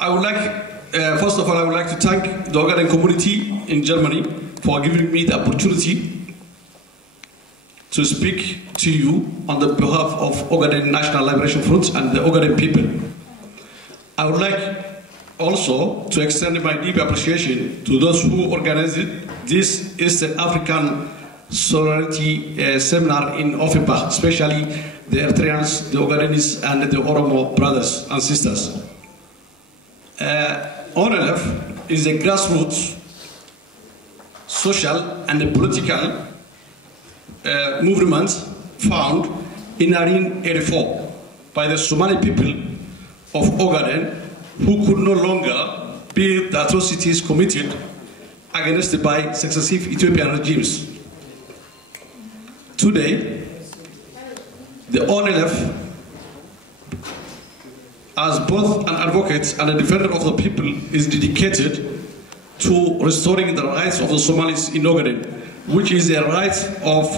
I would like, first of all, I would like to thank the Ogaden community in Germany for giving me the opportunity to speak to you on the behalf of Ogaden National Liberation Front and the Ogaden people. I would like also to extend my deep appreciation to those who organized this Eastern African Solidarity Seminar in Offenbach, especially the Eritreans, the Ogadenis, and the Oromo brothers and sisters. ONLF is a grassroots social and political movement found in 1984 by the Somali people of Ogaden, who could no longer bear the atrocities committed against them by successive Ethiopian regimes. Today, the ONLF, as both an advocate and a defender of the people, is dedicated to restoring the rights of the Somalis in Ogaden, which is a right of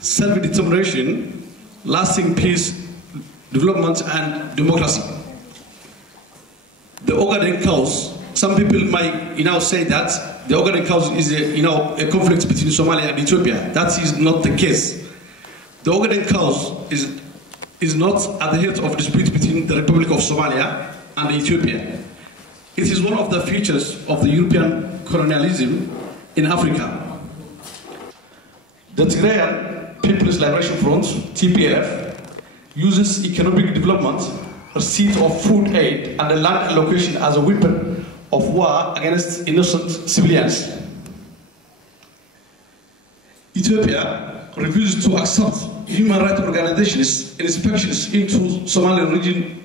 self-determination, lasting peace, development, and democracy. The Ogaden cause, some people might say that the Ogaden cause is a conflict between Somalia and Ethiopia. That is not the case. The Ogaden cause is not at the heart of dispute between the Republic of Somalia and Ethiopia. It is one of the features of the European colonialism in Africa. The Tigrayan People's Liberation Front, TPLF, uses economic development, receipt of food aid, and the land allocation as a weapon of war against innocent civilians. Ethiopia refuses to accept human rights organizations' inspections into Somali region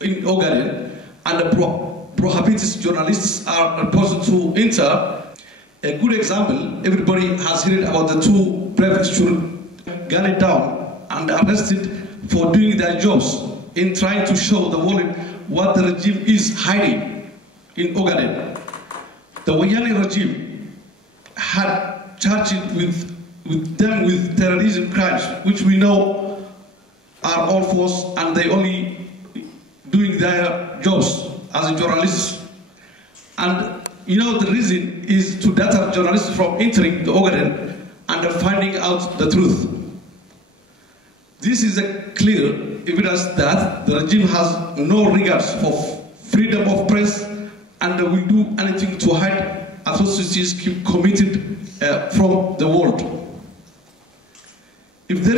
in Ogaden, and prohibits journalists are supposed to enter. A good example, everybody has heard about the two brave children gunned down and arrested for doing their jobs in trying to show the world what the regime is hiding in Ogaden. The Wayani regime had charged them with terrorism crimes, which we know are all false, and they only doing their jobs as journalists. And the reason is to deter journalists from entering the Ogaden and finding out the truth. This is a clear evidence that the regime has no regards for freedom of press and will do anything to hide atrocities committed from the world. If there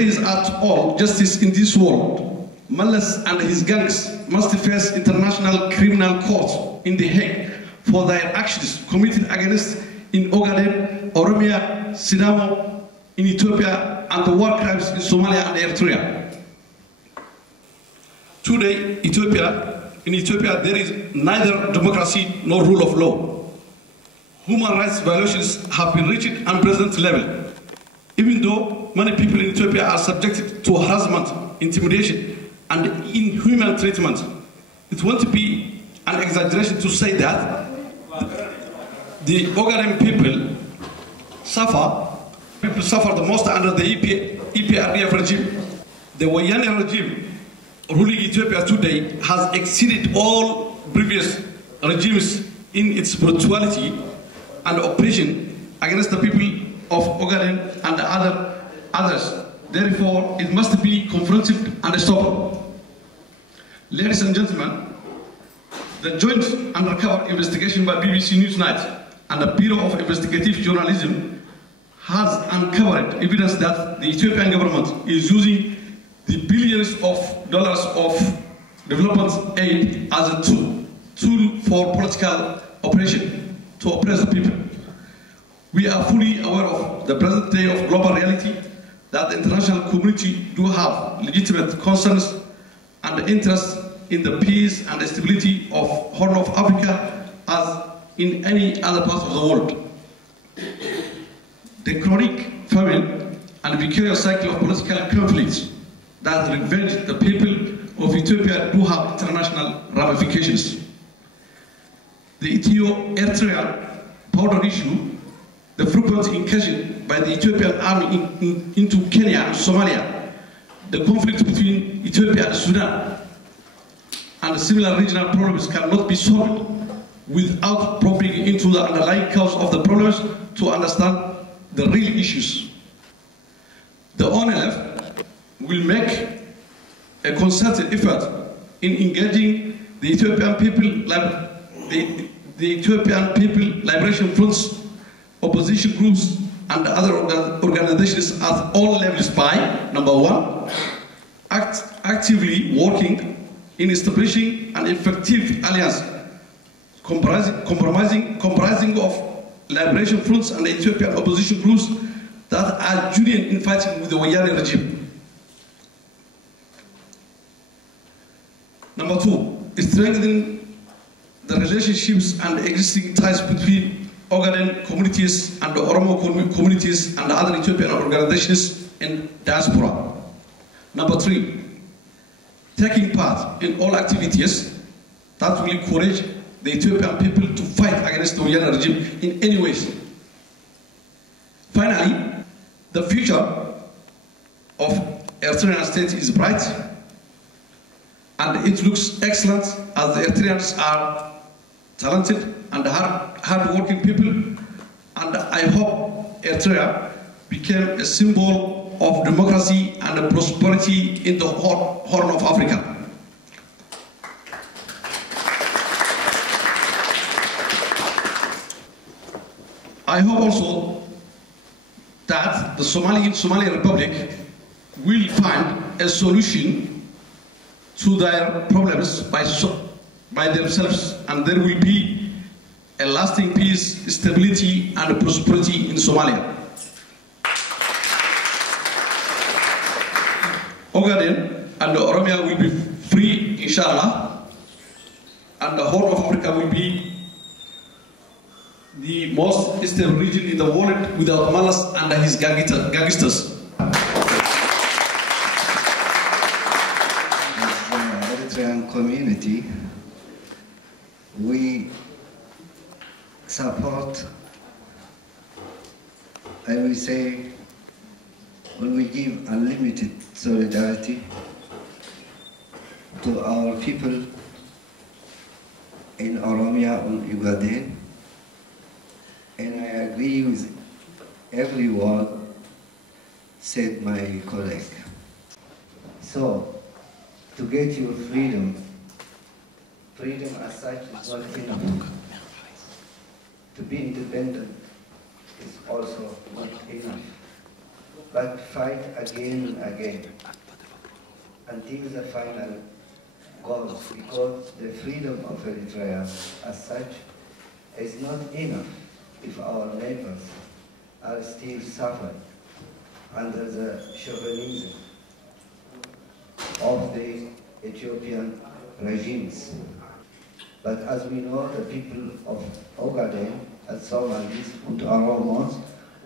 is at all justice in this world, Mallas and his gangs must face international criminal court in The Hague for their actions committed against in Ogaden, Oromia, Sidamo, in Ethiopia, and the war crimes in Somalia and Eritrea. Today, in Ethiopia, there is neither democracy nor rule of law. Human rights violations have been reached unprecedented level, even though many people in Ethiopia are subjected to harassment, intimidation, and inhuman treatment. It won't be an exaggeration to say that the Ogaden people suffer the most under the EPRDF regime. The Wayani regime ruling Ethiopia today has exceeded all previous regimes in its brutality and oppression against the people of Ogaden and others. Therefore, it must be confronted and stopped. Ladies and gentlemen, the joint undercover investigation by BBC Newsnight and the Bureau of Investigative Journalism has uncovered evidence that the Ethiopian government is using the billions of dollars of development aid as a tool for political operation to oppress the people. We are fully aware of the present day of global reality that the international community do have legitimate concerns and interest in the peace and stability of Horn of Africa as in any other part of the world. The chronic famine and vicarious cycle of political conflicts that ravage the people of Ethiopia do have international ramifications. The Ethio-Eritrean border issue, the frequent incursion by the Ethiopian army into Kenya and Somalia, the conflict between Ethiopia and Sudan, and similar regional problems cannot be solved without probing into the underlying cause of the problems to understand the real issues. The ONLF will make a concerted effort in engaging the Ethiopian People Liberation Fronts, opposition groups, and other organizations at all levels by, number one, actively working in establishing an effective alliance comprising of liberation fronts and Ethiopian opposition groups that are joining in fighting with the Wayane regime. Number two, strengthening the relationships and existing ties between Ogaden communities and the Oromo communities and other Ethiopian organizations in diaspora. Number three, taking part in all activities that will encourage the Ethiopian people to fight against the Wayane regime in any ways. Finally, the future of Eritrean state is bright, and it looks excellent as the Eritreans are talented and hard-working people, and I hope Eritrea became a symbol of democracy and prosperity in the Horn of Africa. I hope also that the Somali Republic will find a solution to their problems by themselves, and there will be a lasting peace, stability, and prosperity in Somalia. Ogaden and Oromia will be free, inshallah, and the Horn of Africa will be the most stable region in the world without malice and his gangsters. Eritrean community, we support, I will say, when we give unlimited solidarity to our people in Oromia and Ogaden, and I agree with every word said my colleague. So, to get your freedom as such is not enough. To be independent is also not enough. But fight again and again until the final goal, because the freedom of Eritrea as such is not enough if our neighbors are still suffering under the chauvinism of the Ethiopian regimes. But as we know, the people of Ogaden, and Somalis, and Oromos,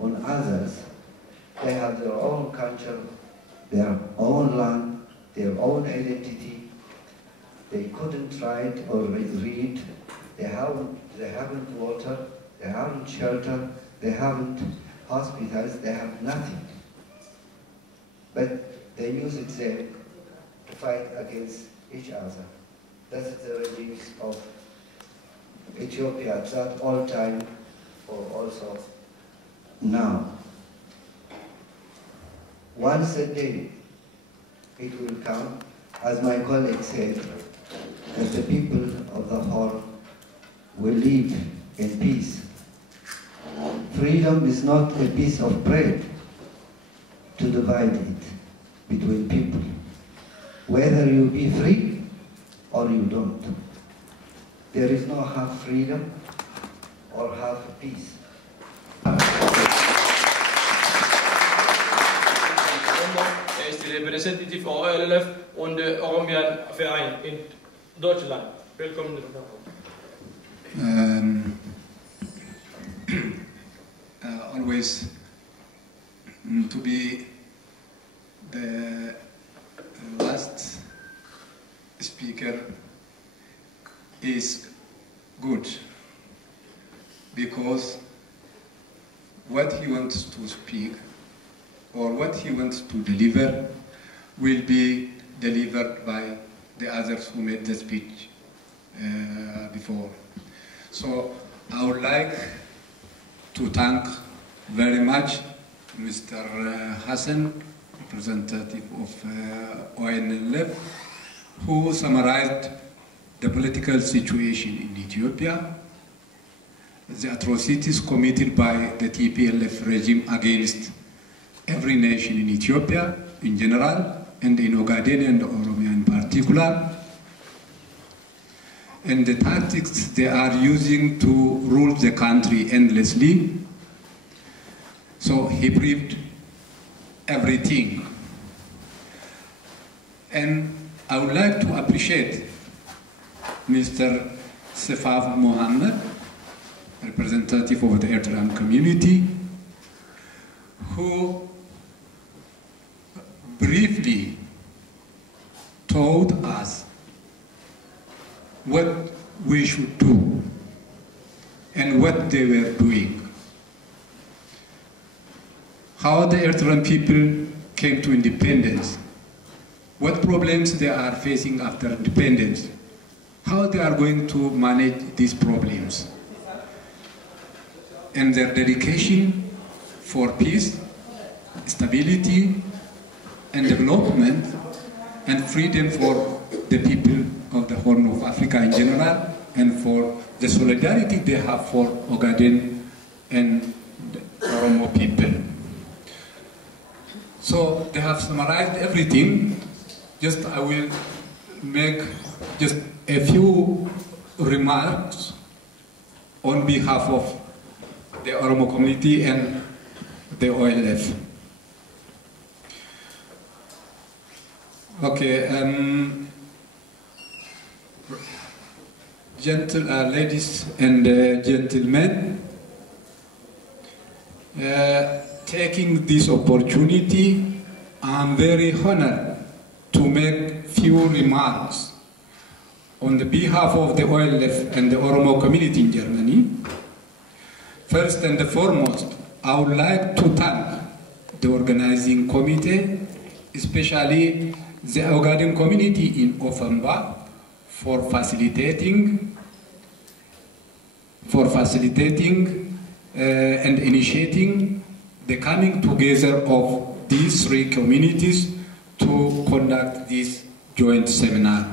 and others, they have their own culture, their own land, their own identity. They couldn't write or read. They haven't water. They haven't shelter. They haven't hospitals. They have nothing. But they use it there to fight against each other. That's the regimes of Ethiopia at that all time, or also now. Once a day, it will come, as my colleague said, that the people of the Horn will live in peace. Freedom is not a piece of bread to divide it between people. Whether you be free or you don't. There is no half freedom or half peace. Er ist die Representative von OLF und Oromian Verein in Deutschland. Willkommen. Always to be the last speaker is good, because what he wants to speak or what he wants to deliver will be delivered by the others who made the speech before. So I would like to thank very much Mr. Hassan, representative of ONLF, who summarized the political situation in Ethiopia, the atrocities committed by the TPLF regime against every nation in Ethiopia in general, and in Ogadenya and Oromia in particular, and the tactics they are using to rule the country endlessly. So he briefed everything. And I would like to appreciate Mr. Sefaf Mohammed, representative of the Eritrean community, who briefly told us what we should do and what they were doing. How the Eritrean people came to independence, what problems they are facing after independence, how they are going to manage these problems, and their dedication for peace, stability, and development, and freedom for the people of the Horn of Africa in general, and for the solidarity they have for Ogaden and the Oromo people. So they have summarized everything. Just I will make just a few remarks on behalf of the Oromo community and the OLF. Okay, ladies and gentlemen, taking this opportunity, I'm very honored to make few remarks on the behalf of the OLF and the Oromo community in Germany. First and foremost, I would like to thank the organizing committee, especially the Ogaden community in Offenbach, for facilitating and initiating the coming together of these three communities to conduct this joint seminar.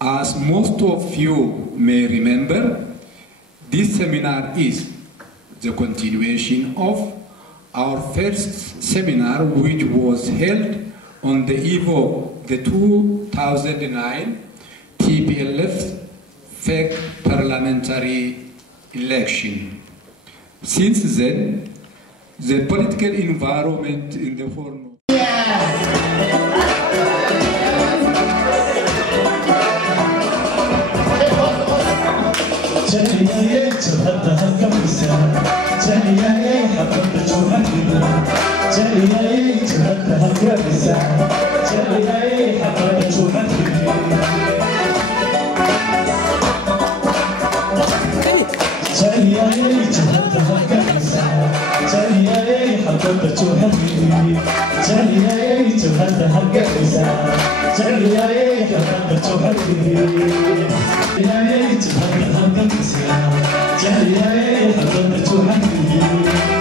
As most of you may remember, this seminar is the continuation of our first seminar, which was held on the eve of the 2009 TPLF fake parliamentary election. Since then, the political environment in the Horn Jaaliyaadka